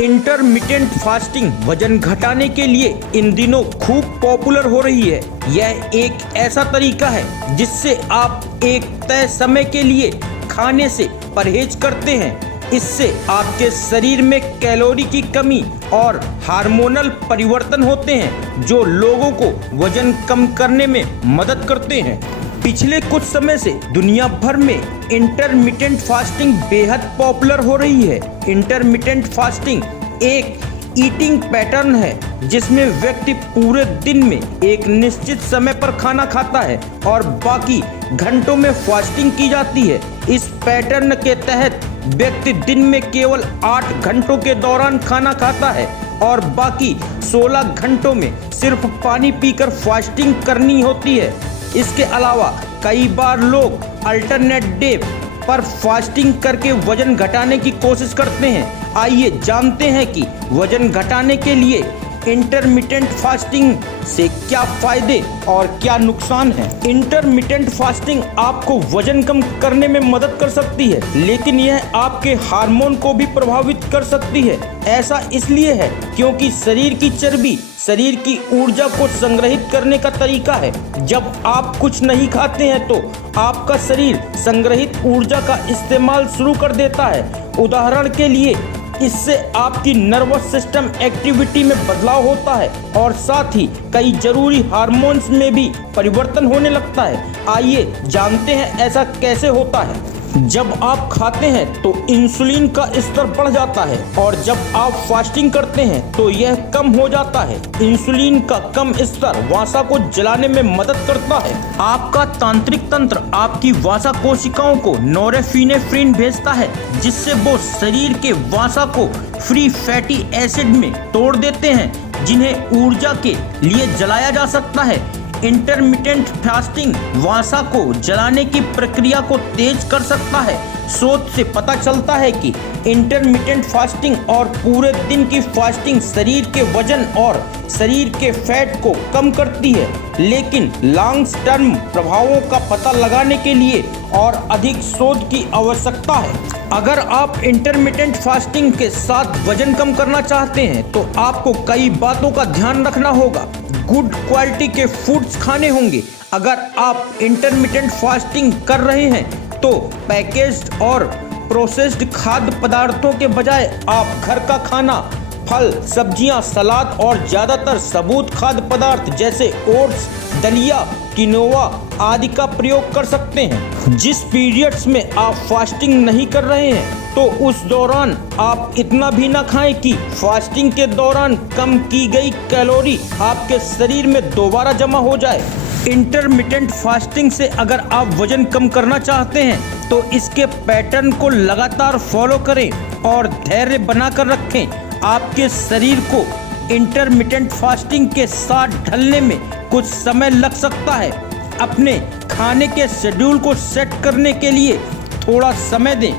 Intermittent fasting वजन घटाने के लिए इन दिनों खूब पॉपुलर हो रही है। यह एक ऐसा तरीका है जिससे आप एक तय समय के लिए खाने से परहेज करते हैं। इससे आपके शरीर में कैलोरी की कमी और हार्मोनल परिवर्तन होते हैं जो लोगों को वजन कम करने में मदद करते हैं। पिछले कुछ समय से दुनिया भर में इंटरमिटेंट फास्टिंग बेहद पॉपुलर हो रही है। इंटरमिटेंट फास्टिंग एक ईटिंग पैटर्न है जिसमें व्यक्ति पूरे दिन में एक निश्चित समय पर खाना खाता है और बाकी घंटों में फास्टिंग की जाती है। इस पैटर्न के तहत व्यक्ति दिन में केवल 8 घंटों के दौरान खाना खाता है और बाकी 16 घंटों में सिर्फ पानी पीकर फास्टिंग करनी होती है। इसके अलावा कई बार लोग अल्टरनेट डे पर फास्टिंग करके वजन घटाने की कोशिश करते हैं। आइए जानते हैं कि वजन घटाने के लिए इंटरमिटेंट फास्टिंग से क्या फायदे और क्या नुकसान है। इंटरमिटेंट फास्टिंग आपको वजन कम करने में मदद कर सकती है, लेकिन यह आपके हार्मोन को भी प्रभावित कर सकती है। ऐसा इसलिए है क्योंकि शरीर की चर्बी शरीर की ऊर्जा को संग्रहित करने का तरीका है। जब आप कुछ नहीं खाते हैं तो आपका शरीर संग्रहित ऊर्जा का इस्तेमाल शुरू कर देता है। उदाहरण के लिए इससे आपकी नर्वस सिस्टम एक्टिविटी में बदलाव होता है और साथ ही कई जरूरी हार्मोन्स में भी परिवर्तन होने लगता है। आइए जानते हैं ऐसा कैसे होता है। जब आप खाते हैं तो इंसुलिन का स्तर बढ़ जाता है और जब आप फास्टिंग करते हैं तो यह कम हो जाता है। इंसुलिन का कम स्तर वसा को जलाने में मदद करता है। आपका तांत्रिक तंत्र आपकी वसा कोशिकाओं को नोरेफिनेफ्रिन भेजता है जिससे वो शरीर के वसा को फ्री फैटी एसिड में तोड़ देते हैं जिन्हें ऊर्जा के लिए जलाया जा सकता है। इंटरमिटेंट फास्टिंग वसा को जलाने की प्रक्रिया को तेज कर सकता है। शोध से पता चलता है कि इंटरमिटेंट फास्टिंग और पूरे दिन की फास्टिंग शरीर के वजन और शरीर के फैट को कम करती है, लेकिन लॉन्ग टर्म प्रभावों का पता लगाने के लिए और अधिक शोध की आवश्यकता है। अगर आप इंटरमिटेंट फास्टिंग के साथ वजन कम करना चाहते हैं तो आपको कई बातों का ध्यान रखना होगा। गुड क्वालिटी के फूड्स खाने होंगे। अगर आप इंटरमिटेंट फास्टिंग कर रहे हैं तो पैकेज्ड और प्रोसेस्ड खाद्य पदार्थों के बजाय आप घर का खाना, फल, सब्जियां, सलाद और ज़्यादातर सबूत खाद्य पदार्थ जैसे ओट्स, दलिया, किनोवा आदि का प्रयोग कर सकते हैं। जिस पीरियड्स में आप फास्टिंग नहीं कर रहे हैं तो उस दौरान आप इतना भी ना खाएं कि फास्टिंग के दौरान कम की गई कैलोरी आपके शरीर में दोबारा जमा हो जाए। इंटरमिटेंट फास्टिंग से अगर आप वजन कम करना चाहते हैं तो इसके पैटर्न को लगातार फॉलो करें और धैर्य बनाकर रखें। आपके शरीर को इंटरमिटेंट फास्टिंग के साथ ढलने में कुछ समय लग सकता है। अपने खाने के शेड्यूल को सेट करने के लिए थोड़ा समय दें